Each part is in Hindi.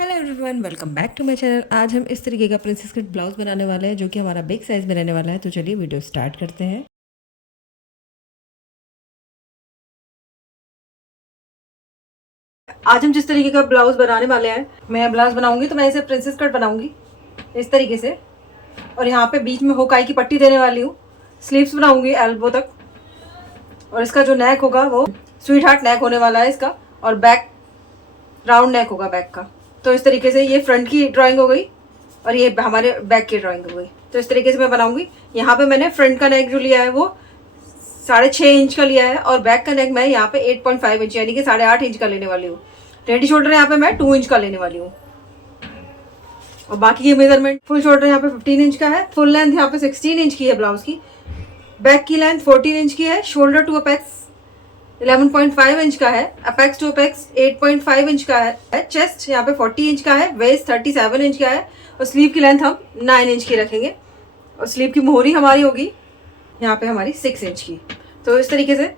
Hello everyone, welcome back to my channel. आज हम इस तरीके का प्रिंसेस कट ब्लाउज बनाने वाले हैं जो कि हमारा बिग साइज़ में रहने वाला है। तो चलिए वीडियो स्टार्ट करते हैं। आज हम जिस तरीके का ब्लाउज बनाने वाले हैं, मैं ब्लाउज बनाऊंगी तो मैं इसे प्रिंसेस कट बनाऊंगी इस तरीके से। और यहाँ पे बीच में होकाई की पट्टी देने वाली हूँ। स्लीव्स बनाऊंगी एल्बो तक। और इसका जो नेक होगा वो स्वीट हार्ट नेक होने वाला है इसका। और बैक राउंड नेक होगा बैक का। तो इस तरीके से ये फ्रंट की ड्राइंग हो गई और ये हमारे बैक की ड्राइंग हो गई। तो इस तरीके से मैं बनाऊंगी। यहाँ पे मैंने फ्रंट का नेक जो लिया है वो 6.5 इंच का लिया है और बैक का नेक मैं यहाँ पे 8.5 इंच यानी कि 8.5 इंच का लेने वाली हूँ। रेडी शोल्डर यहाँ पे मैं 2 इंच का लेने वाली हूँ। और बाकी की मेजरमेंट, फुल शोल्डर यहाँ पे 15 इंच का है, फुल लेंथ यहाँ पे 16 इंच की है ब्लाउज की, बैक की लेंथ 14 इंच की है, शोल्डर टू अपेक्स 11.5 इंच का है, अपेक्स टू अपेक्स 8.5 इंच का है, चेस्ट यहाँ पे 40 इंच का है, वेस्ट 37 इंच का है और स्लीव की लेंथ हम 9 इंच की रखेंगे। और स्लीव की मोहरी हमारी होगी यहाँ पे हमारी 6 इंच की। तो इस तरीके से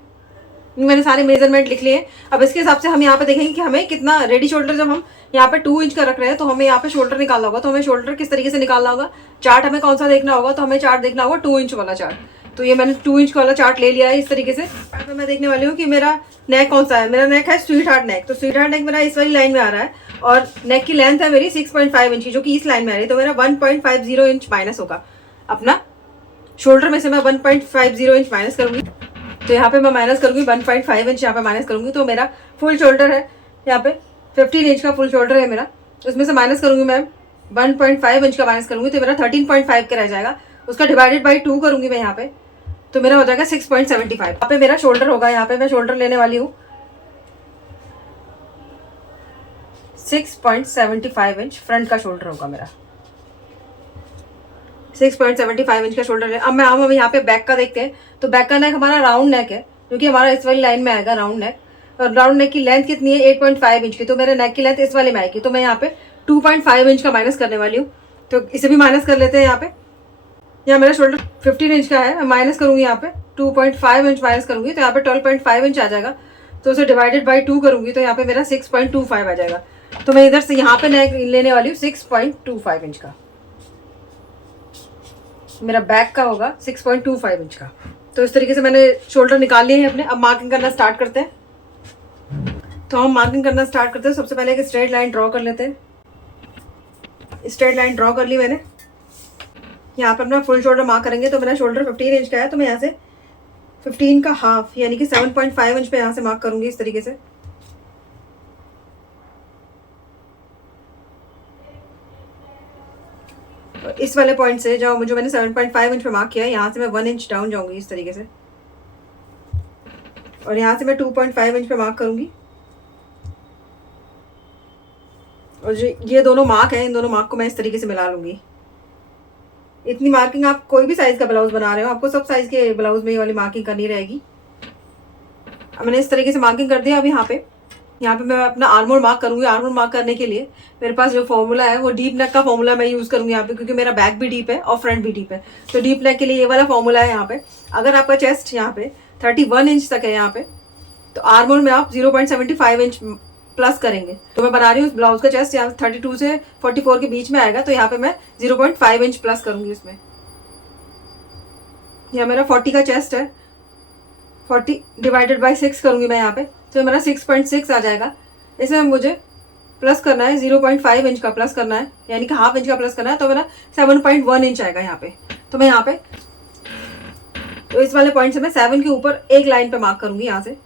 मैंने सारे मेजरमेंट लिख लिए। अब इसके हिसाब से हम यहाँ पे देखेंगे कि हमें कितना रेडी शोल्डर, जब हम यहाँ पे 2 इंच का रख रहे हैं तो हमें यहाँ पे शोल्डर निकालना होगा। तो हमें शोल्डर किस तरीके से निकालना होगा, चार्ट हमें कौन सा देखना होगा, तो हमें चार्ट देखना होगा 2 इंच वाला चार्ट। तो ये मैंने 2 इंच वाला चार्ट ले लिया है इस तरीके से। यहाँ पे मैं देखने वाली हूँ कि मेरा नेक कौन सा है। मेरा नेक है स्वीट हार्ट नेक। तो स्वीट हार्ट नेक मेरा इस वाली लाइन में आ रहा है और नेक की लेंथ है मेरी 6.5 इंच की जो कि इस लाइन में आ रही है। तो मेरा 1.50 इंच माइनस होगा अपना शोल्डर में से। मैं 1.50 इंच माइनस करूंगी। तो यहाँ पे मैं माइनस करूंगी 1.5 इंच यहाँ पे माइनस करूंगी। तो मेरा फुल शोल्डर है यहाँ पे 15 इंच का फुल शोल्डर है मेरा। उसमें से माइनस करूंगी मैं 1.5 इंच का माइनस करूंगी तो मेरा 13.5 का रह जाएगा। उसका डिवाइडेड बाई 2 करूंगी मैं यहाँ पे तो मेरा हो जाएगा 6.75। यहाँ पे मेरा शोल्डर होगा। यहाँ पे मैं शोल्डर लेने वाली हूँ 6.75 इंच। फ्रंट का शोल्डर होगा मेरा 6.75 इंच का शोल्डर है। अब हम यहाँ पे बैक का देखते हैं। तो बैक का नेक हमारा राउंड नेक है क्योंकि हमारा इस वाली लाइन में आएगा राउंड नेक। और राउंड नेक की लेंथ कितनी है 8.5 इंच की। तो मेरे नेक की लेंथ इस वाले में आएगी। तो मैं यहाँ पे 2.5 इंच का माइनस करने वाली हूँ। तो इसे भी माइनस कर लेते हैं। यहाँ पे यहाँ मेरा शोल्डर 15 इंच का है, मैं माइनस करूंगी यहाँ पे 2.5 इंच माइनस करूंगी तो यहाँ पे 12.5 इंच आ जाएगा। तो उसे डिवाइडेड बाई 2 करूंगी तो यहाँ पे मेरा 6.25 आ जाएगा। तो मैं इधर से यहाँ पे नेक लेने वाली हूँ 6.25 इंच का। मेरा बैक का होगा 6.25 इंच का। तो इस तरीके से मैंने शोल्डर निकाल लिए हैं अपने। अब मार्किंग करना स्टार्ट करते हैं। तो हम मार्किंग करना स्टार्ट करते हैं। सबसे पहले एक स्ट्रेट लाइन ड्रॉ कर लेते हैं। स्ट्रेट लाइन ड्रॉ कर ली मैंने। यहाँ पर अपना फुल शोल्डर मार्क करेंगे। तो मेरा शोल्डर 15 इंच का है तो मैं यहाँ से 15 का हाफ यानी कि 7.5 इंच पे यहाँ से मार्क करूंगी इस तरीके से। इस वाले पॉइंट से जो मैंने 7.5 इंच पे मार्क किया है यहाँ से मैं 1 इंच डाउन जाऊंगी इस तरीके से। और यहाँ से मैं 2.5 इंच पे मार्क करूंगी। और जो ये दोनों मार्क हैं इन दोनों मार्क को मैं इस तरीके से मिला लूंगी। इतनी मार्किंग आप कोई भी साइज का ब्लाउज बना रहे हो आपको सब साइज के ब्लाउज में ये वाली मार्किंग करनी रहेगी। अब मैंने इस तरीके से मार्किंग कर दिया। अब यहाँ पे मैं अपना आर्मोल मार्क करूंगी। आर्मोल मार्क करने के लिए मेरे पास जो फॉर्मूला है वो डीप नेक का फॉर्मूला मैं यूज करूंगी यहाँ पे क्योंकि मेरा बैक भी डीप है और फ्रंट भी डीप है। तो डीप नेक के लिए ये वाला फॉर्मूला है यहाँ पे। अगर आपका चेस्ट यहाँ पे 31 इंच तक है यहाँ पे तो आर्मोल में आप 0.75 इंच प्लस करेंगे। तो मैं बना रही हूँ उस ब्लाउज का चेस्ट यहाँ 32 से 44 के बीच में आएगा। तो यहाँ पे मैं 0.5 इंच प्लस करूंगी उसमें। यहाँ मेरा 40 का चेस्ट है, 40 डिवाइडेड बाई 6 करूंगी मैं यहाँ पे तो मेरा 6.6 आ जाएगा। इसमें मुझे प्लस करना है 0.5 इंच का प्लस करना है यानी कि हाफ इंच का प्लस करना है। तो मेरा 7.1 इंच आएगा यहाँ पे। तो मैं यहाँ पे तो इस वाले पॉइंट से मैं 7 के ऊपर एक लाइन पे मार्क करूंगी यहाँ से।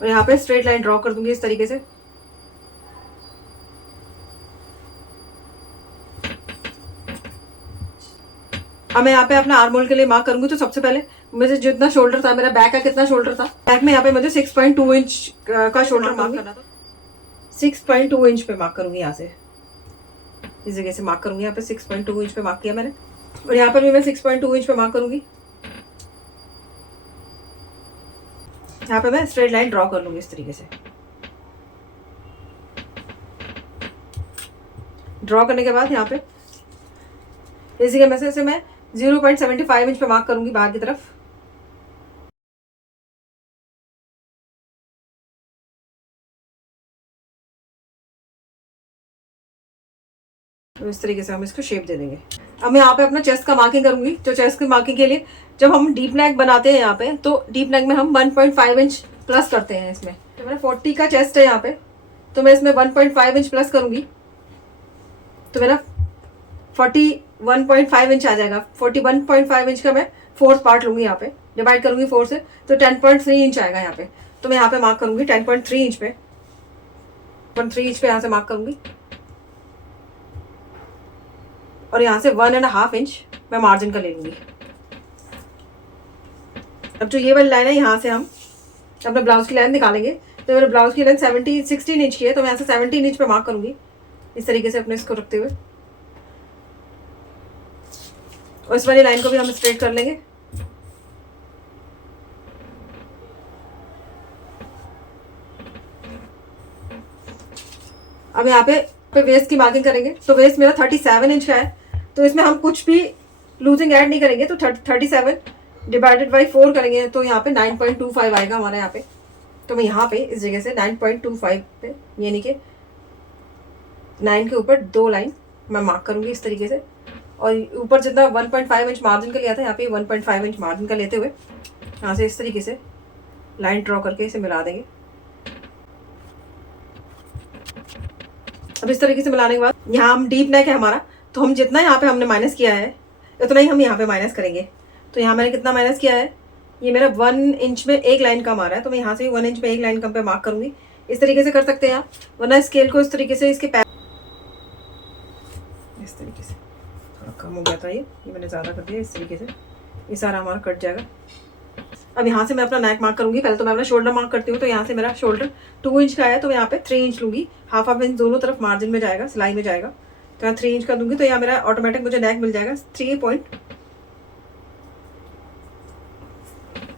और यहाँ पे स्ट्रेट लाइन ड्रॉ कर दूंगी इस तरीके से। अब मैं यहाँ पे अपना आर्मोल के लिए मार्क करूंगी। तो सबसे पहले मुझे जितना शोल्डर था, मेरा बैक का कितना शोल्डर था, बैक में यहाँ पे मुझे 6.2 इंच का शोल्डर मार्क करना था। 6.2 इंच पे मार्क करूंगी यहाँ से। इस जगह से मार्क करूंगी यहाँ पे 6.2 इंच पे मार्क किया मैंने। और यहाँ पर भी मैं 6.2 इंच पे मार्क करूंगी। यहाँ पे मैं स्ट्रेट लाइन ड्रॉ कर लूंगी इस तरीके से। ड्रॉ करने के बाद यहाँ पे इसी के मैसेज से मैं 0.75 इंच पे मार्क करूंगी बाहर की तरफ। तो इस तरीके से हम इसको शेप दे देंगे। अब मैं यहाँ पे अपना चेस्ट का मार्किंग करूंगी। तो चेस्ट की मार्किंग के लिए जब हम डीप नेक बनाते हैं यहाँ पे, तो डीप नेक में हम 1.5 इंच प्लस करते हैं इसमें। तो मेरा 40 का चेस्ट है यहाँ पे, तो मैं इसमें 1.5 इंच प्लस करूंगी, तो मेरा 41.5 इंच आ जाएगा। 41.5 इंच का मैं फोर्थ पार्ट लूंगी, यहाँ पे डिवाइड करूंगी 4 से, तो 10.3 इंच आएगा यहाँ पे। तो मैं यहाँ पे मार्क करूंगी 10.3 इंच पे, 1.3 इंच पे यहाँ से मार्क करूंगी, और यहाँ से 1.5 इंच मैं मार्जिन का ले लूंगी। अब जो ये वाली लाइन है, यहाँ से हम अपने ब्लाउज की लाइन निकालेंगे। तो मेरे ब्लाउज की लाइन 16 इंच की है, तो मैं यहाँ से 17 इंच पे मार्क करूंगी इस तरीके से अपने इसको रखते हुए, और इस वाली लाइन को भी हम स्ट्रेट कर लेंगे। अब यहाँ पे वेस्ट की मार्किंग करेंगे। तो वेस्ट मेरा 37 इंच का है, तो इसमें हम कुछ भी लूजिंग ऐड नहीं करेंगे। तो 37 डिवाइडेड बाई 4 करेंगे, तो यहाँ पे 9.25 आएगा हमारा यहाँ पे। तो मैं यहाँ पे इस जगह से 9.25 पे, यानी कि 9 के ऊपर 2 लाइन मैं मार्क करूंगी इस तरीके से, और ऊपर जितना 1.5 इंच मार्जिन का लिया था, यहाँ पे 1.5 इंच मार्जिन का लेते हुए यहाँ से इस तरीके से लाइन ड्रॉ करके इसे मिला देंगे। अब इस तरीके से मिलाने के बाद यहाँ हम डीप नेक है हमारा, तो हम जितना यहाँ पे हमने माइनस किया है उतना ही हम यहाँ पे माइनस करेंगे। तो यहाँ मैंने कितना माइनस किया है, ये मेरा 1 इंच में एक लाइन कम आ रहा है, तो मैं यहाँ से 1 इंच में एक लाइन कम पे मार्क करूंगी। इस तरीके से कर सकते हैं आप, वरना स्केल को इस तरीके से इसके इस तरीके से थोड़ा कम हो गया था, ये मैंने ज़्यादा कर दिया। इस तरीके से ये सारा हमारा कट जाएगा। अब यहाँ से मैं अपना नेक मार्क करूंगी। पहले तो मैं अपना शोल्डर मार्क करती हूँ। तो यहाँ से मेरा शोल्डर 2 इंच का है, तो मैं यहाँ पे 3 इंच लूंगी। हाफ इंच दोनों तरफ मार्जिन में जाएगा, सिलाई में जाएगा, तो यहाँ 3 इंच का दूंगी। तो यहाँ मेरा ऑटोमेटिक मुझे नेक मिल जाएगा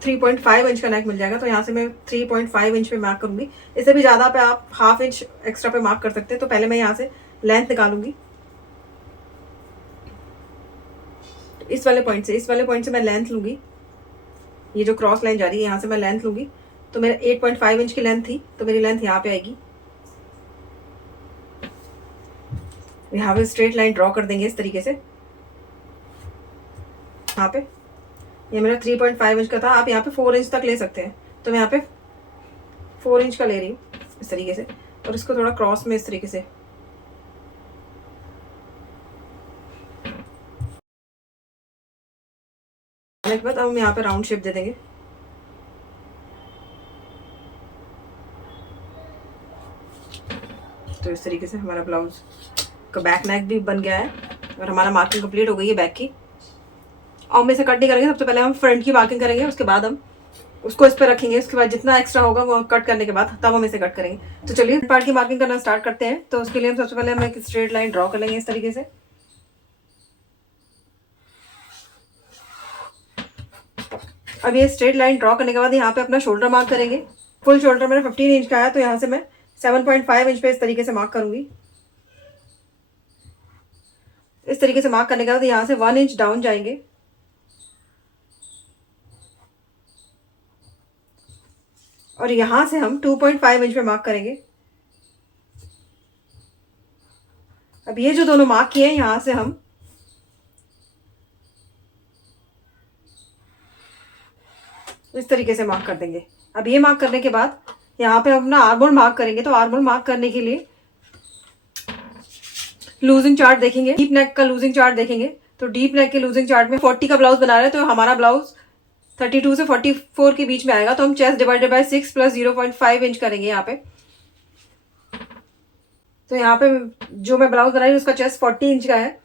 3.5 इंच का नेक मिल जाएगा। तो यहाँ से मैं 3.5 इंच पे मार्क करूंगी। इससे भी ज़्यादा पे आप हाफ इंच एक्स्ट्रा पे मार्क कर सकते हैं। तो पहले मैं यहाँ से लेंथ निकालूंगी, इस वाले पॉइंट से मैं लेंथ लूंगी। ये जो क्रॉस लाइन जा रही है, यहाँ से मैं लेंथ लूंगी। तो मेरा 8.5 इंच की लेंथ थी, तो मेरी लेंथ यहाँ पे आएगी। यहाँ पे स्ट्रेट लाइन ड्रॉ कर देंगे इस तरीके से। यहाँ पे ये मेरा 3.5 इंच का था, आप यहाँ पे 4 इंच तक ले सकते हैं। तो मैं यहाँ पे 4 इंच का ले रही हूँ इस तरीके से, और इसको थोड़ा क्रॉस में इस तरीके से के बाद अब हम यहाँ पे राउंड शेप दे देंगे। तो इस तरीके से हमारा ब्लाउज का बैक नेक भी बन गया है, और हमारा मार्किंग कंप्लीट हो गई है बैक की। और हम इसे कट नहीं करेंगे, सबसे पहले हम फ्रंट की मार्किंग करेंगे, उसके बाद हम उसको इस पर रखेंगे। उसके बाद जितना एक्स्ट्रा होगा वो कट करने के बाद तब हम इसे कट करेंगे। तो चलिए पार्ट की मार्किंग करना स्टार्ट करते हैं। तो उसके लिए हम सबसे पहले हम एक स्ट्रेट लाइन ड्रॉ कर लेंगे इस तरीके से। अब ये स्ट्रेट लाइन ड्रॉ करने के बाद यहाँ पे अपना शोल्डर मार्क करेंगे। फुल शोल्डर मेरा 15 इंच का है, तो यहाँ से मैं 7.5 इंच पे इस तरीके से मार्क करूंगी। इस तरीके से मार्क करने के बाद यहाँ से 1 इंच डाउन जाएंगे, और यहाँ से हम 2.5 इंच पे मार्क करेंगे। अब ये जो दोनों मार्क किए हैं, यहाँ से हम इस तरीके से मार्क कर देंगे। अब ये मार्क करने के बाद यहाँ पे हम अपना आर्मोल मार्क करेंगे। तो आर्मोल मार्क करने के लिए लूजिंग चार्ट देखेंगे, डीप नेक का लूजिंग चार्ट देखेंगे। तो डीप नेक के लूजिंग चार्ट में 40 का ब्लाउज बना रहे हैं, तो हमारा ब्लाउज 32 से 44 के बीच में आएगा। तो हम chest divided by 6 plus 0.5 inch करेंगे यहाँ पे। तो यहाँ पे जो मैं ब्लाउज बना रही हूँ उसका चेस्ट 40 इंच का है,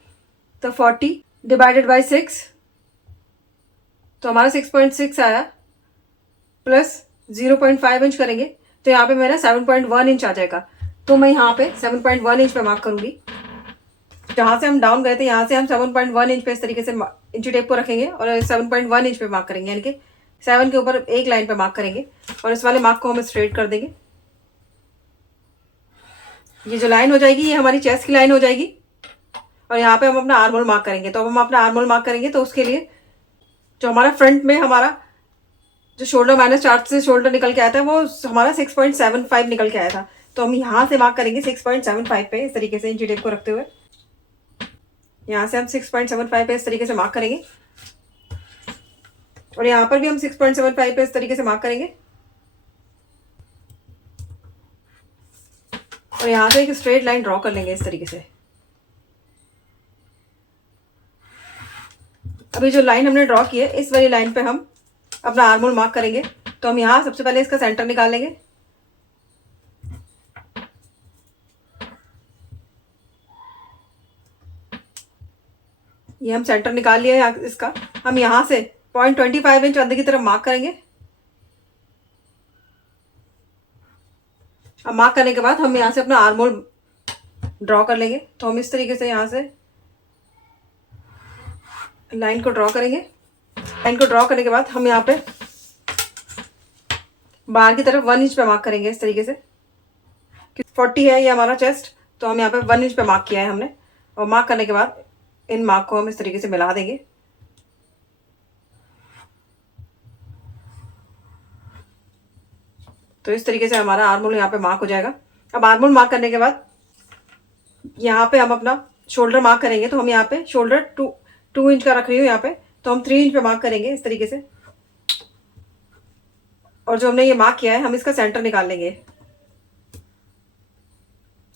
तो 40 डिवाइडेड बाय 6, तो हमारा 6.6 आया, प्लस 0.5 इंच करेंगे, तो यहाँ पे मेरा 7.1 इंच आ जाएगा। तो मैं यहाँ पे 7.1 इंच पे मार्क करूंगी। जहाँ से हम डाउन गए थे, यहाँ से हम 7.1 इंच पे इस तरीके से इंची टेप को रखेंगे, और 7.1 इंच पे मार्क करेंगे, यानी कि 7 के ऊपर एक लाइन पे मार्क करेंगे, और इस वाले मार्क को हम स्ट्रेट कर देंगे। ये जो लाइन हो जाएगी, ये हमारी चेस्ट की लाइन हो जाएगी, और यहाँ पे हम अपना आर्मोल मार्क करेंगे। तो अब हम अपना आर्मोल मार्क करेंगे, तो उसके लिए जो हमारा फ्रंट में हमारा जो शोल्डर -4 से शोल्डर निकल के आया था, वो हमारा 6.75 निकल के आया था। तो हम यहाँ से मार्क करेंगे 6.75 पे इस तरीके से इंची टेप को रखते हुए। यहाँ से हम 6.75 पे इस तरीके से मार्क करेंगे और यहाँ पर भी हम 6.75 पे इस तरीके से मार्क करेंगे और यहाँ से एक स्ट्रेट लाइन ड्रॉ कर लेंगे इस तरीके से। अभी जो लाइन हमने ड्रॉ की है इस वाली लाइन पे हम अपना आर्म होल मार्क करेंगे। तो हम यहाँ सबसे पहले इसका सेंटर निकाल लेंगे। ये हम सेंटर निकाल लिया है इसका। हम यहाँ से 0.25 इंच अंदर की तरफ मार्क करेंगे। अब मार्क करने के बाद हम यहाँ से अपना आर्म होल ड्रॉ कर लेंगे। तो हम इस तरीके से यहाँ से लाइन को ड्रॉ करेंगे। लाइन को ड्रॉ करने के बाद हम यहाँ पे बाहर की तरफ 1 इंच पे मार्क करेंगे इस तरीके से। 40 है ये हमारा चेस्ट, तो हम यहाँ पे 1 इंच पे मार्क किया है हमने। और मार्क करने के बाद इन मार्क को हम इस तरीके से मिला देंगे। तो इस तरीके से हमारा आर्म होल यहाँ पे मार्क हो जाएगा। अब आर्म होल मार्क करने के बाद यहाँ पे हम अपना शोल्डर मार्क करेंगे। तो हम यहाँ पे शोल्डर 2 इंच का रख रही हूँ यहाँ पे, तो हम 3 इंच पे मार्क करेंगे इस तरीके से। और जो हमने ये मार्क किया है हम इसका सेंटर निकाल लेंगे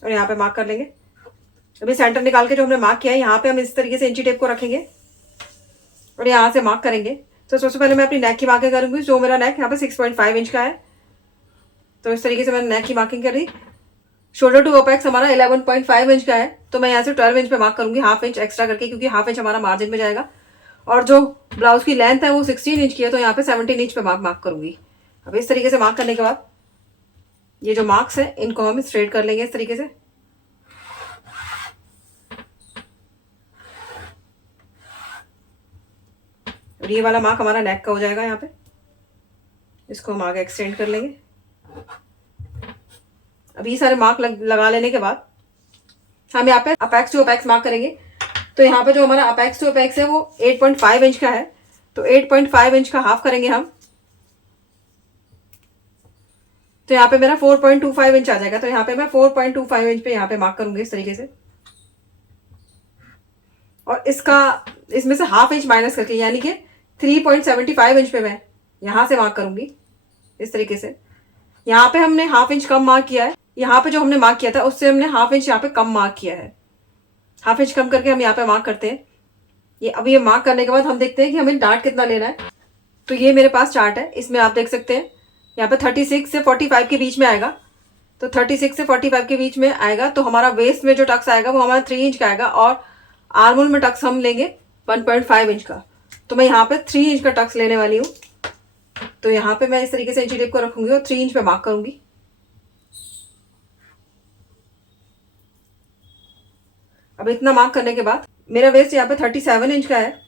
और यहाँ पे मार्क कर लेंगे। अभी सेंटर निकाल के जो हमने मार्क किया है यहाँ पे हम इस तरीके से इंची टेप को रखेंगे और यहाँ से मार्क करेंगे। तो सबसे पहले मैं अपनी नेक की मार्किंग करूँगी। जो मेरा नेक यहाँ पे 6.5 इंच का है, तो इस तरीके से मैंने नेक की मार्किंग कर दी। शोल्डर टू ओपेक्स हमारा 11.5 इंच का है, तो मैं यहाँ से 12 इंच पे मार्क करूँगी, हाफ इंच एक्स्ट्रा करके, क्योंकि हाफ इंच हमारा मार्जिन में जाएगा। और जो ब्लाउज की लेंथ है वो 16 इंच की है, तो यहाँ पे 17 इंच पे मार्क करूँगी। अब इस तरीके से मार्क करने के बाद ये जो मार्क्स हैं इनको हम स्ट्रेट कर लेंगे इस तरीके से। और ये वाला मार्क हमारा नेक का हो जाएगा यहाँ पे। इसको हम आगे एक्सटेंड कर लेंगे। अब ये सारे मार्क लगा लेने के बाद हम यहाँ पे अपेक्स टू अपेक्स मार्क करेंगे। तो यहाँ पे जो हमारा अपेक्स टू अपेक्स है वो 8.5 इंच का है, तो 8.5 इंच का हाफ करेंगे हम। तो यहाँ पे मेरा 4.25 इंच आ जाएगा। तो यहाँ पे मैं 4.25 इंच पे यहाँ पे मार्क करूंगी इस तरीके से। और इसमें से हाफ इंच माइनस करके, यानी कि 3.75 इंच पे मैं यहाँ से मार्क करूंगी इस तरीके से। यहाँ पे हमने हाफ इंच कम मार्क किया है। यहाँ पे जो हमने मार्क किया था उससे हमने हाफ इंच यहाँ पे कम मार्क किया है। हाफ इंच कम करके हम यहाँ पे मार्क करते हैं। ये मार्क करने के बाद हम देखते हैं कि हमें डार्ट कितना लेना है। तो ये मेरे पास चार्ट है, इसमें आप देख सकते हैं यहाँ पे 36 से 45 के बीच में आएगा। तो 36 से 45 के बीच में आएगा तो हमारा वेस्ट में जो टक्स आएगा वो हमारा 3 इंच का आएगा। और आर्म होल में टक्स हम लेंगे 1.5 इंच का। तो मैं यहाँ पे 3 इंच का टक्स लेने वाली हूँ। तो यहाँ पे मैं इस तरीके से इंची टेप को रखूंगी और 3 इंच पे मार्क करूंगी। अब इतना मार्क करने के बाद मेरा वेस्ट यहाँ पे 37 इंच का है,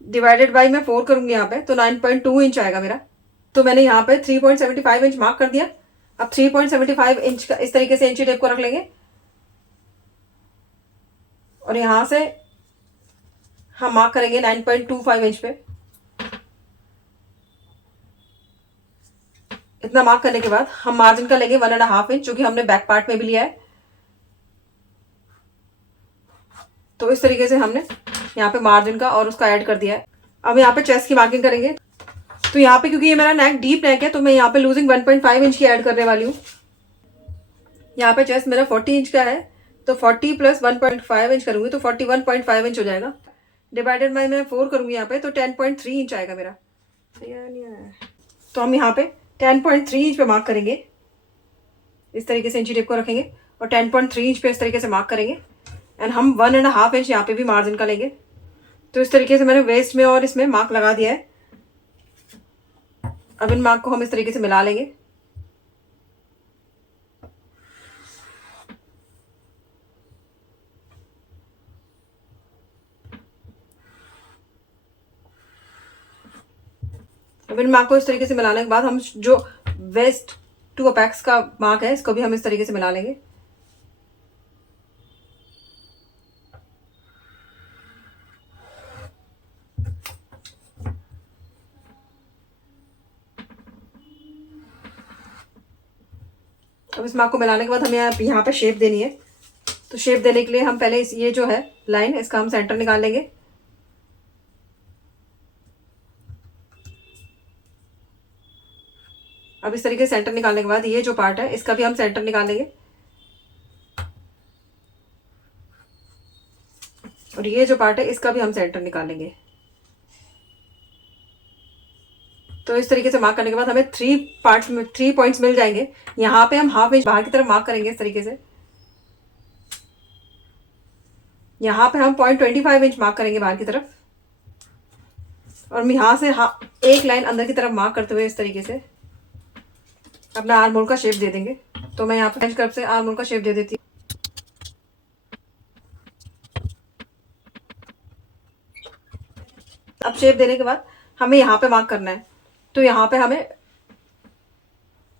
डिवाइडेड बाई मैं 4 करूंगी यहाँ पे, तो 9.2 इंच आएगा मेरा। तो मैंने यहाँ पे 3.75 इंच मार्क कर दिया। अब 3.75 इंच का इस तरीके से इंची टेप को रख लेंगे और यहाँ से हम मार्क करेंगे 9.25 इंच पे। इतना मार्क करने के बाद हम मार्जिन का लेंगे 1.5 इंच, जो कि हमने बैक पार्ट में भी लिया है। तो इस तरीके से हमने यहाँ पे मार्जिन का और उसका ऐड कर दिया है। अब यहाँ पे चेस्ट की मार्किंग करेंगे। तो यहाँ पे क्योंकि ये मेरा नेक डीप नेक है तो मैं यहाँ पे लूजिंग 1.5 इंच की ऐड करने वाली हूँ। यहाँ पे चेस्ट मेरा 40 इंच का है, तो 40 प्लस 1.5 इंच करूंगी तो 41.5 इंच हो जाएगा। डिवाइडेड बाई मैं 4 करूंगी यहाँ पे, तो 10.3 इंच आएगा मेरा। तो हम यहाँ पे 10.3 इंच पे मार्क करेंगे। इस तरीके से इंची टेप को रखेंगे और 10.3 इंच पे इस तरीके से मार्क करेंगे। एंड हम 1.5 इंच यहाँ पे भी मार्जिन का लेंगे। तो इस तरीके से मैंने वेस्ट में और इसमें मार्क लगा दिया है। अब इन मार्क को हम इस तरीके से मिला लेंगे। अब इन मार्क को इस तरीके से मिलाने के बाद हम जो वेस्ट टू अपेक्स का मार्क है इसको भी हम इस तरीके से मिला लेंगे। अब इस मार्क को मिलाने के बाद हमें यहाँ पे शेप देनी है। तो शेप देने के लिए हम पहले ये जो है लाइन, इसका हम सेंटर निकाल लेंगे। अब इस तरीके से सेंटर निकालने के बाद ये जो पार्ट है इसका भी हम सेंटर निकाल लेंगे, और ये जो पार्ट है इसका भी हम सेंटर निकाल लेंगे। तो इस तरीके से मार्क करने के बाद हमें 3 पॉइंट्स मिल जाएंगे। यहाँ पे हम हाफ इंच बाहर की तरफ मार्क करेंगे इस तरीके से। यहाँ पे हम 0.25 इंच मार्क करेंगे बाहर की तरफ, और यहाँ से एक लाइन अंदर की तरफ मार्क करते हुए इस तरीके से अपना आर्म होल का शेप दे देंगे। तो मैं यहाँ पे फ्रेंच कर्व से आर्म होल का शेप दे देती हूँ। अब शेप देने के बाद हमें यहाँ पे मार्क करना है, तो यहाँ पे हमें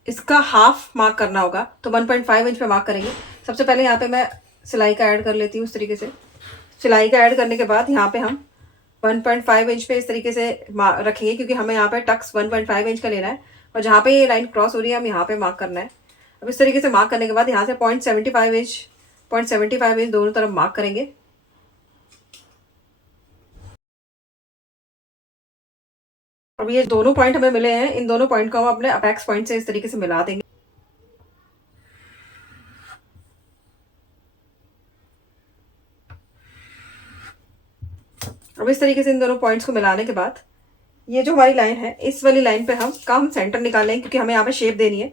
इसका हाफ मार्क करना होगा। तो 1.5 इंच पे मार्क करेंगे। सबसे पहले यहाँ पे मैं सिलाई का ऐड कर लेती हूँ इस तरीके से। सिलाई का ऐड करने के बाद यहाँ पे हम 1.5 इंच पे इस तरीके से रखेंगे, क्योंकि हमें यहाँ पे टक्स 1.5 इंच का लेना है, और जहाँ पे ये लाइन क्रॉस हो रही है हम यहाँ पे मार्क करना है। अब इस तरीके से मार्क करने के बाद यहाँ से 0.75 इंच दोनों तरफ मार्क करेंगे। अब ये दोनों पॉइंट हमें मिले हैं, इन दोनों पॉइंट को हम अपने अपेक्स पॉइंट से इस तरीके से मिला देंगे। अब इस तरीके से इन दोनों पॉइंट्स को मिलाने के बाद ये जो हमारी लाइन है, इस वाली लाइन पे हम सेंटर निकाल लेंगे, क्योंकि हमें यहाँ पे शेप देनी है।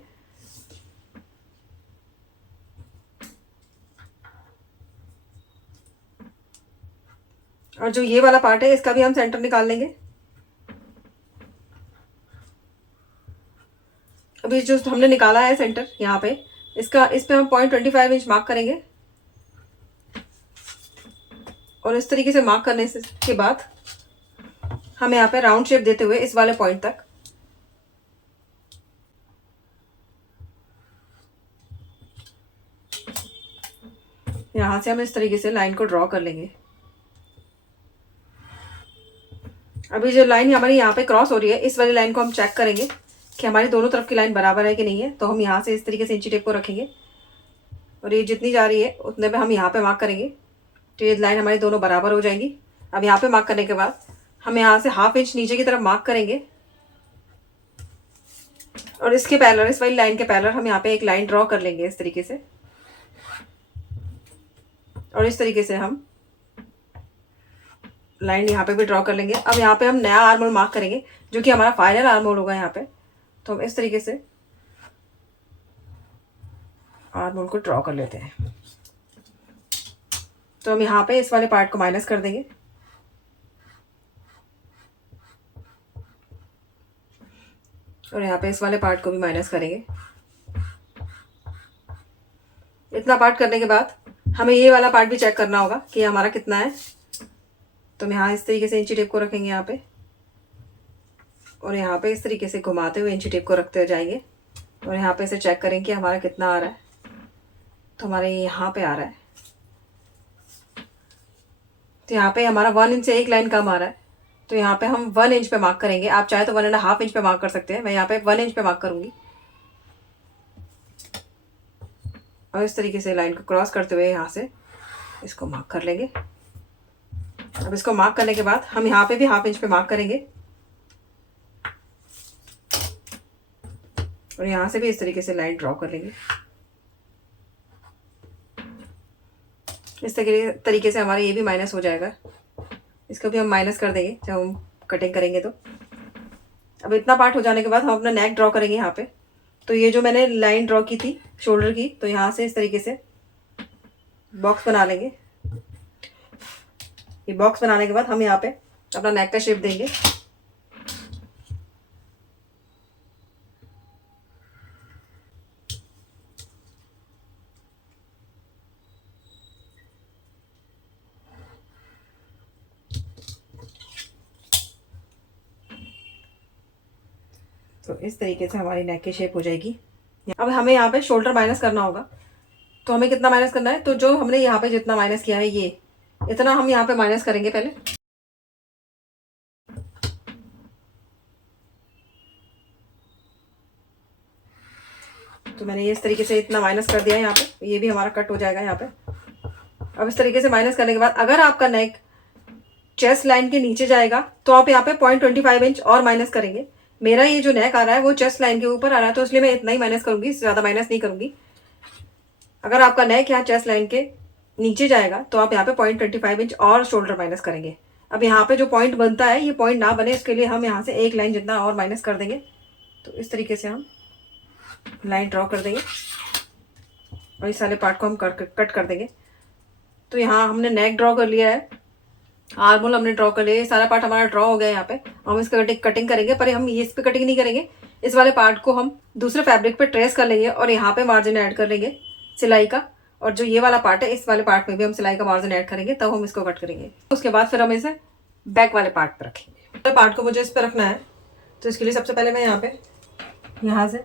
और जो ये वाला पार्ट है इसका भी हम सेंटर निकाल लेंगे। अभी जो हमने निकाला है सेंटर यहाँ पे, इस पे हम 0.25 इंच मार्क करेंगे, और इस तरीके से मार्क करने के बाद हम यहाँ पे राउंड शेप देते हुए इस वाले पॉइंट तक यहाँ से हम इस तरीके से लाइन को ड्रॉ कर लेंगे। अभी जो लाइन हमारी यहाँ पे क्रॉस हो रही है, इस वाली लाइन को हम चेक करेंगे कि हमारी दोनों तरफ की लाइन बराबर है कि नहीं है। तो हम यहाँ से इस तरीके से इंची टेप को रखेंगे, और ये जितनी जा रही है उतने पे हम यहाँ पे मार्क करेंगे, तो ये लाइन हमारी दोनों बराबर हो जाएंगी। अब यहाँ पे मार्क करने के बाद हम यहाँ से हाफ इंच नीचे की तरफ मार्क करेंगे, और इसके पैरेलल, इस वाली लाइन के पैरेलल हम यहाँ पे एक लाइन ड्रॉ कर लेंगे इस तरीके से, और इस तरीके से हम लाइन यहाँ पे भी ड्रॉ कर लेंगे। अब यहाँ पे हम नया आर्म होल मार्क करेंगे, जो कि हमारा फाइनल आर्म होल होगा यहाँ पे। तो हम इस तरीके से आर्म होल को ड्रॉ कर लेते हैं। तो हम यहाँ पे इस वाले पार्ट को माइनस कर देंगे, और यहाँ पे इस वाले पार्ट को भी माइनस करेंगे। इतना पार्ट करने के बाद हमें ये वाला पार्ट भी चेक करना होगा कि हमारा कितना है। तो हम यहाँ इस तरीके से इंची टेप को रखेंगे यहाँ पे, और यहाँ पे इस तरीके से घुमाते हुए इंची टेप को रखते हुए जाएंगे, और यहाँ पे इसे चेक करेंगे कि हमारा कितना आ रहा है। तो हमारे यहाँ पे आ रहा है, तो यहाँ पे हमारा 1 इंच से एक लाइन कम आ रहा है। तो यहाँ पे हम 1 इंच पे मार्क करेंगे। आप चाहे तो 1.5 इंच पे मार्क कर सकते हैं। मैं यहाँ पे 1 इंच पे मार्क करूँगी, और इस तरीके से लाइन को क्रॉस करते हुए यहाँ से इसको मार्क कर लेंगे। अब इसको मार्क करने के बाद हम यहाँ पे भी हाफ इंच पे मार्क करेंगे, और यहाँ से भी इस तरीके से लाइन ड्रॉ कर लेंगे। इस तरीके से हमारा ये भी माइनस हो जाएगा। इसको भी हम माइनस कर देंगे जब हम कटिंग करेंगे। तो अब इतना पार्ट हो जाने के बाद हम अपना नेक ड्रॉ करेंगे यहाँ पे। तो ये जो मैंने लाइन ड्रॉ की थी शोल्डर की, तो यहाँ से इस तरीके से बॉक्स बना लेंगे। ये बॉक्स बनाने के बाद हम यहाँ पे अपना नेक का शेप देंगे। तो इस तरीके से हमारी नेक की शेप हो जाएगी। अब हमें यहाँ पे शोल्डर माइनस करना होगा। तो हमें कितना माइनस करना है, तो जो हमने यहाँ पे जितना माइनस किया है ये इतना हम यहाँ पे माइनस करेंगे पहले। तो मैंने ये इस तरीके से इतना माइनस कर दिया है यहाँ पे। ये भी हमारा कट हो जाएगा यहाँ पे। अब इस तरीके से माइनस करने के बाद अगर आपका नेक चेस्ट लाइन के नीचे जाएगा तो आप यहाँ पे 0.25 इंच और माइनस करेंगे। मेरा ये जो नेक आ रहा है वो चेस्ट लाइन के ऊपर आ रहा है, तो इसलिए मैं इतना ही माइनस करूंगी, इससे ज़्यादा माइनस नहीं करूंगी। अगर आपका नेक यहाँ चेस्ट लाइन के नीचे जाएगा तो आप यहाँ पे 0.25 इंच और शोल्डर माइनस करेंगे। अब यहाँ पे जो पॉइंट बनता है ये पॉइंट ना बने, इसके लिए हम यहाँ से एक लाइन जितना और माइनस कर देंगे। तो इस तरीके से हम लाइन ड्रॉ कर देंगे और इस सारे पार्ट को हम कट कर देंगे। तो यहाँ हमने नेक ड्रॉ कर लिया है, आर्मोल हमने ड्रॉ कर लिया, ये सारा पार्ट हमारा ड्रॉ हो गया है। यहाँ पे हम इसका कटिंग करेंगे, पर हम इस पे कटिंग नहीं करेंगे। इस वाले पार्ट को हम दूसरे फैब्रिक पे ट्रेस कर लेंगे और यहाँ पे मार्जिन ऐड कर लेंगे सिलाई का। और जो ये वाला पार्ट है इस वाले पार्ट में भी हम सिलाई का मार्जिन ऐड करेंगे, तब हम इसको कट करेंगे। उसके बाद फिर हम इसे बैक वाले पार्ट पर रखेंगे। पार्ट को मुझे इस पर रखना है, तो इसके लिए सबसे पहले मैं यहाँ से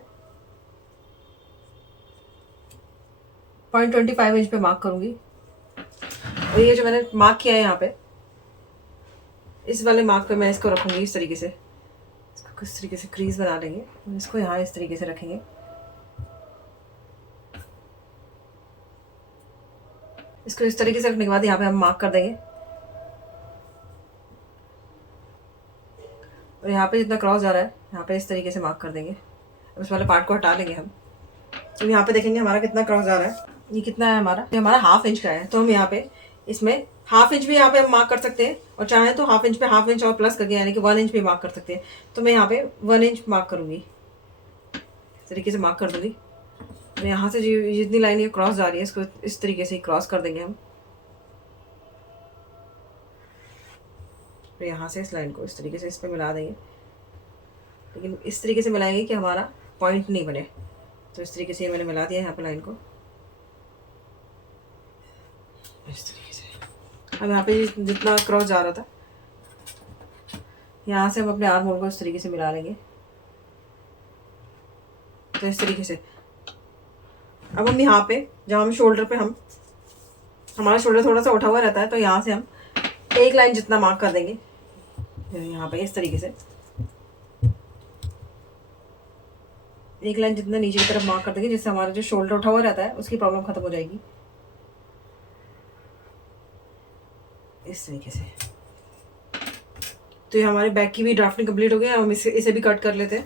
0.25 इंच पे मार्क करूंगी। और ये जो मैंने मार्क किया है यहाँ पे, इस वाले मार्क पे मैं इसको रखूंगी इस तरीके से। इसको किस तरीके से क्रीज बना लेंगे और इसको यहाँ इस तरीके से रखेंगे। इसको इस तरीके से रखने के बाद यहाँ पे हम मार्क कर देंगे और यहाँ पे जितना क्रॉस जा रहा है यहाँ पे इस तरीके से मार्क कर देंगे। अब इस वाले पार्ट को हटा लेंगे हम। तो यहाँ पे देखेंगे हमारा कितना क्रॉस जा रहा है, ये कितना है हमारा, ये हमारा 1/2 इंच का है। तो हम यहाँ पे इसमें 1/2 इंच भी यहाँ पे हम मार्क कर सकते हैं और चाहे तो 1/2 इंच पे 1/2 इंच और प्लस करके यानी कि 1 इंच भी मार्क कर सकते हैं। तो मैं यहाँ पे 1 इंच मार्क करूँगी, इस तरीके से मार्क कर दूँगी। तो यहाँ से जितनी लाइन ये क्रॉस जा रही है इसको इस तरीके से क्रॉस कर देंगे हम। तो यहाँ से इस लाइन को इस तरीके से इस पर मिला देंगे, लेकिन इस तरीके से मिलाएंगे कि हमारा पॉइंट नहीं बने। तो इस तरीके से मैंने मिला दिया यहाँ पे लाइन को इस तरीके से। अब यहाँ पे जितना क्रॉस जा रहा था यहाँ से हम अपने आर्म होल को इस तरीके से मिला लेंगे। तो इस तरीके से अब हम यहाँ पे जहाँ हम शोल्डर पे हमारा शोल्डर थोड़ा सा उठा हुआ रहता है, तो यहाँ से हम एक लाइन जितना मार्क कर देंगे यहाँ पे इस तरीके से। एक लाइन जितना नीचे की तरफ मार्क कर देंगे, जिससे हमारा जो शोल्डर उठा हुआ रहता है उसकी प्रॉब्लम खत्म हो जाएगी इस तरीके से। तो ये हमारे बैक की भी ड्राफ्टिंग कंप्लीट हो गई। हम इसे भी कट कर लेते हैं।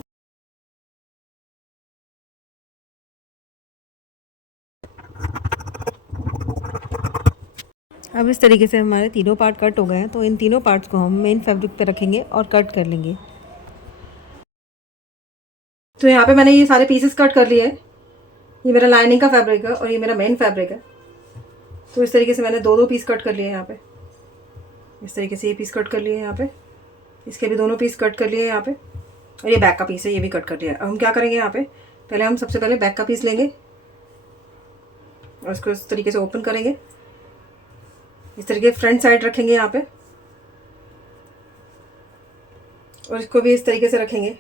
अब इस तरीके से हमारे तीनों पार्ट कट हो गए हैं। तो इन तीनों पार्ट्स को हम मेन फैब्रिक पे रखेंगे और कट कर लेंगे। तो यहाँ पे मैंने ये सारे पीसेस कट कर लिए हैं। ये मेरा लाइनिंग का फैब्रिक है और ये मेरा मेन फैब्रिक है। तो इस तरीके से मैंने दो पीस कट कर लिए हैं यहाँ पे। इस तरीके से ये पीस कट कर लिए हैं यहाँ पे, इसके भी दोनों पीस कट कर लिए हैं यहाँ पे, और ये बैक का पीस है ये भी कट कर लिया है। अब हम क्या करेंगे यहाँ पे, पहले हम सबसे पहले बैक का पीस लेंगे और इसको इस तरीके से ओपन करेंगे। इस तरीके फ्रंट साइड रखेंगे यहाँ पे और इसको भी इस तरीके से रखेंगे।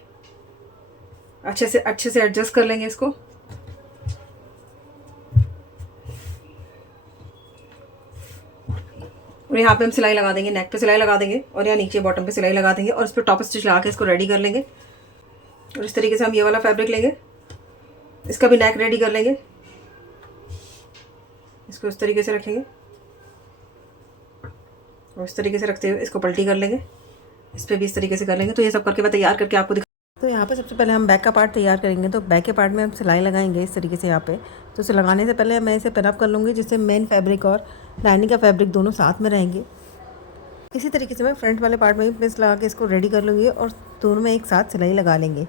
अच्छे से एडजस्ट कर लेंगे इसको। और यहाँ पे हम सिलाई लगा देंगे, नेक पे सिलाई लगा देंगे और यहाँ नीचे बॉटम पे सिलाई लगा देंगे और इस पर टॉप स्टिच लगा के इसको रेडी कर लेंगे। और इस तरीके से हम ये वाला फैब्रिक लेंगे, इसका भी नेक रेडी कर लेंगे। इसको इस तरीके से रखेंगे और इस तरीके से रखते हुए इसको पलटी कर लेंगे। इस पर भी इस तरीके से कर लेंगे। तो ये सब करके मैं तैयार करके आपको तो यहाँ पे सबसे पहले हम बैक का पार्ट तैयार करेंगे। तो बैक के पार्ट में हम सिलाई लगाएंगे इस तरीके से यहाँ पे। तो इसे लगाने से पहले मैं इसे पिनअप कर लूँगी, जिससे मेन फैब्रिक और लाइनिंग का फैब्रिक दोनों साथ में रहेंगे। इसी तरीके से मैं फ्रंट वाले पार्ट में भी पिस लगा के इसको रेडी कर लूँगी और दोनों में एक साथ सिलाई लगा लेंगे।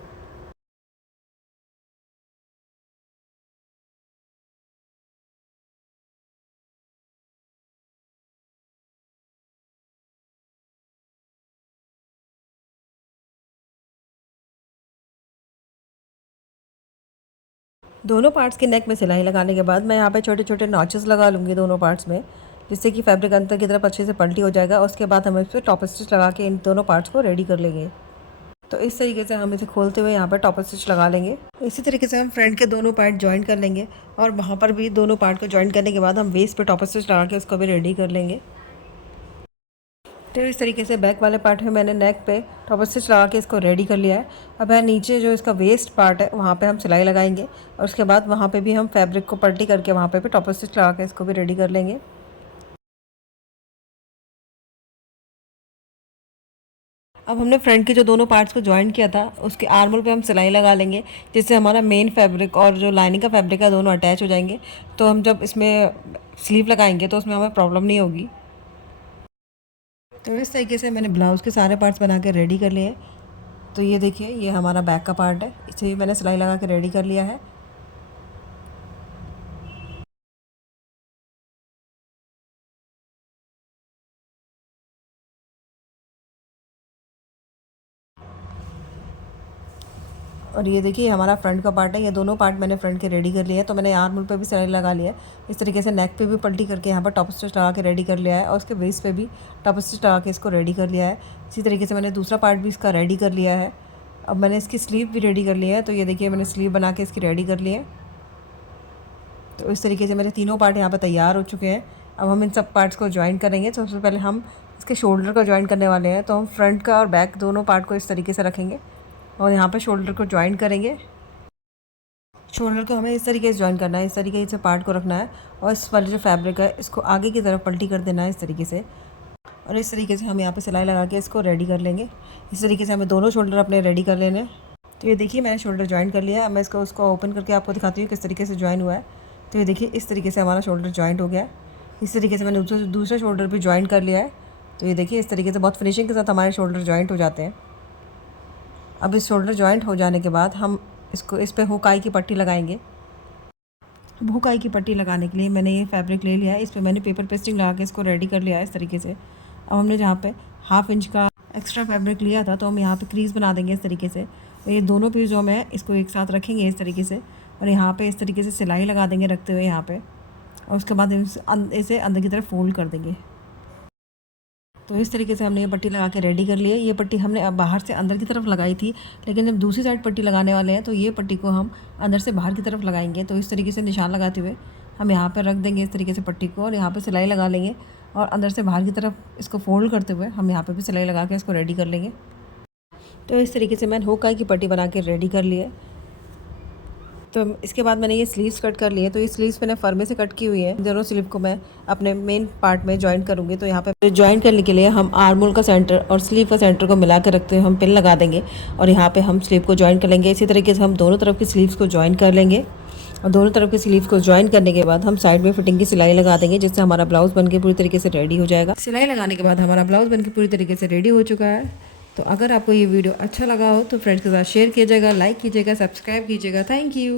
दोनों पार्ट्स के नेक में सिलाई लगाने के बाद मैं यहाँ पे छोटे छोटे नॉचेस लगा लूँगी दोनों पार्ट्स में, जिससे कि फैब्रिक अंदर की तरफ अच्छे से पलटी हो जाएगा। उसके बाद हम इस पर टॉप स्टिच लगा के इन दोनों पार्ट्स को रेडी कर लेंगे। तो इस तरीके से हम इसे खोलते हुए यहाँ पर टॉप स्टिच लगा लेंगे। इसी तरीके से हम फ्रंट के दोनों पार्ट ज्वाइन कर लेंगे और वहाँ पर भी दोनों पार्ट को ज्वाइन करने के बाद हम वेस्ट पे टॉप स्टिच लगा के उसको भी रेडी कर लेंगे। तो इस तरीके से बैक वाले पार्ट में मैंने नेक पे टॉप स्टिच लगा के इसको रेडी कर लिया है। अब है नीचे जो इसका वेस्ट पार्ट है वहाँ पे हम सिलाई लगाएंगे और उसके बाद वहाँ पे भी हम फैब्रिक को पलटी करके वहाँ पे भी टॉप स्टिच लगा के इसको भी रेडी कर लेंगे। अब हमने फ्रंट के जो दोनों पार्ट्स को ज्वाइन किया था उसके आर्मोल पे हम सिलाई लगा लेंगे, जिससे हमारा मेन फैब्रिक और जो लाइनिंग का फैब्रिक है दोनों अटैच हो जाएंगे। तो हम जब इसमें स्लीव लगाएंगे तो उसमें हमें प्रॉब्लम नहीं होगी। तो इस तरीके से मैंने ब्लाउज़ के सारे पार्ट्स बना के रेडी कर लिए हैं। तो ये देखिए, ये हमारा बैक का पार्ट है, इसे भी मैंने सिलाई लगा के रेडी कर लिया है। और ये देखिए हमारा फ्रंट का पार्ट है, ये दोनों पार्ट मैंने फ्रंट के रेडी कर लिए हैं। तो मैंने आर्म होल पे भी सिलाई लगा लिया है, इस तरीके से नेक पे भी पल्टी करके यहाँ पर टॉप स्टिच लगा के रेडी कर लिया है, और उसके वेस्ट पे भी टॉप स्टिच लगा के इसको रेडी कर लिया है। इसी तरीके से मैंने दूसरा पार्ट भी इसका रेडी कर लिया है। अब मैंने इसकी स्लीव भी रेडी कर ली है। तो ये देखिए मैंने स्लीव बना के इसकी रेडी कर ली है। तो इस तरीके से मेरे तीनों पार्ट यहाँ पर तैयार हो चुके हैं। अब हम इन सब पार्ट्स को ज्वाइन करेंगे। तो सबसे पहले हम इसके शोल्डर को ज्वाइन करने वाले हैं। तो हम फ्रंट का और बैक दोनों पार्ट को इस तरीके से रखेंगे और यहाँ पर शोल्डर को ज्वाइन करेंगे। शोल्डर को हमें इस तरीके से ज्वाइन करना है, इस तरीके से पार्ट को रखना है, और इस वाले जो फैब्रिक है इसको आगे की तरफ पलटी कर देना है इस तरीके से। और इस तरीके से हम यहाँ पे सिलाई लगा के इसको रेडी कर लेंगे। इस तरीके से हमें दोनों शोल्डर अपने रेडी कर लेने। तो ये देखिए मैंने शोल्डर ज्वाइन कर लिया है। अब मैं उसको ओपन करके आपको दिखाती हूँ किस तरीके से ज्वाइन हुआ है। तो ये देखिए इस तरीके से हमारा शोल्डर ज्वाइंट हो गया है। इस तरीके से मैंने दूसरा शोल्डर भी ज्वाइन कर लिया है। तो ये देखिए इस तरीके से बहुत फिनिशिंग के साथ हमारे शोल्डर ज्वाइंट हो जाते हैं। अब इस शोल्डर ज्वाइंट हो जाने के बाद हम इस पर हुकाई की पट्टी लगाएंगे। हुकाई की पट्टी लगाने के लिए मैंने ये फैब्रिक ले लिया है, इस पर मैंने पेपर पेस्टिंग लगा के इसको रेडी कर लिया है इस तरीके से। अब हमने जहाँ पे 1/2 इंच का एक्स्ट्रा फैब्रिक लिया था तो हम यहाँ पे क्रीज बना देंगे इस तरीके से। और ये दोनों पीस जो हम इसको एक साथ रखेंगे इस तरीके से, और यहाँ पे इस तरीके से सिलाई लगा देंगे रखते हुए यहाँ पे, और उसके बाद इसे अंदर की तरफ फोल्ड कर देंगे। तो इस तरीके से हमने ये पट्टी लगा के रेडी कर ली है। ये पट्टी हमने अब बाहर से अंदर की तरफ लगाई थी, लेकिन जब दूसरी साइड पट्टी लगाने वाले हैं तो ये पट्टी को हम अंदर से बाहर की तरफ लगाएंगे। तो इस तरीके से निशान लगाते हुए हम यहाँ पर रख देंगे इस तरीके से पट्टी को, और यहाँ पर सिलाई लगा लेंगे, और अंदर से बाहर की तरफ इसको फोल्ड करते हुए हम यहाँ पर भी सिलाई लगा के इसको रेडी कर लेंगे। तो इस तरीके से मैंने हुकाई की पट्टी बना के रेडी कर ली है। तो इसके बाद मैंने ये स्लीव्स कट कर लिए। तो ये स्लीव्स मैंने फर्मे से कट की हुई है। दोनों स्लीव को मैं अपने मेन पार्ट में ज्वाइन करूँगी। तो यहाँ पे ज्वाइन करने के लिए हम आर्मोल का सेंटर और स्लीव का सेंटर को मिला के रखते हुए हम पिन लगा देंगे, और यहाँ पे हम स्लीव को ज्वाइन कर लेंगे। इसी तरीके से हम दोनों तरफ की स्लीव्स को ज्वाइन कर लेंगे, और दोनों तरफ की स्लीव को ज्वाइन करने के बाद हम साइड में फिटिंग की सिलाई लगा देंगे, जिससे हमारा ब्लाउज बनके पूरी तरीके से रेडी हो जाएगा। सिलाई लगाने के बाद हमारा ब्लाउज बनके पूरी तरीके से रेडी हो चुका है। तो अगर आपको ये वीडियो अच्छा लगा हो तो फ्रेंड्स के साथ शेयर कीजिएगा, लाइक कीजिएगा, सब्सक्राइब कीजिएगा। Thank you.